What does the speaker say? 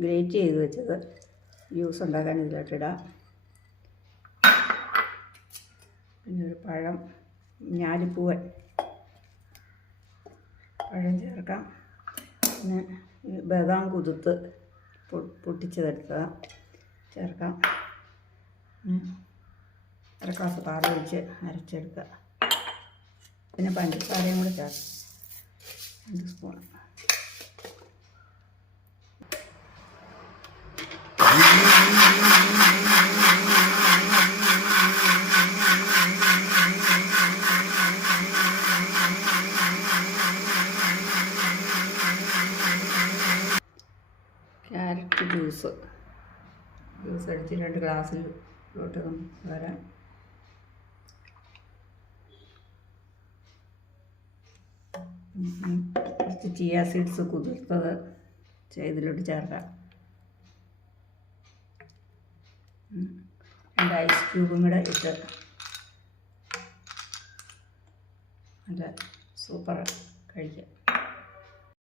Great ചെയ്ത് വെച്ചത് juice ഉണ്ടാക്കാൻ ഇതിലോട്ടിടാം. പിന്നെ ഒരു പഴം, ഞാലിപ്പൂവൻ പഴം ചേർക്കാം. പിന്നെ ബദാം കുതിർത്ത് പൊട്ടിച്ചതെടുക്കുക ചേർക്കാം. അര ഗ്ലാസ് പാലൊഴിച്ച് അരച്ചെടുക്കുക. പിന്നെ പഞ്ചസാരയും കൂടെ ചേർക്കാം, 2 സ്പൂൺ. ക്യാരറ്റ് ജ്യൂസ് അടിച്ച് 2 ഗ്ലാസ്സിലോട്ട് വരാം. കുറച്ച് ചിയ സീഡ്സ് കുതിർത്തത് ഇതിലോട്ട് ചേർക്കാം. 2 ഐസ് ക്യൂബും കൂടെ ഇട്ട് നല്ല സൂപ്പർ കഴിക്കാം.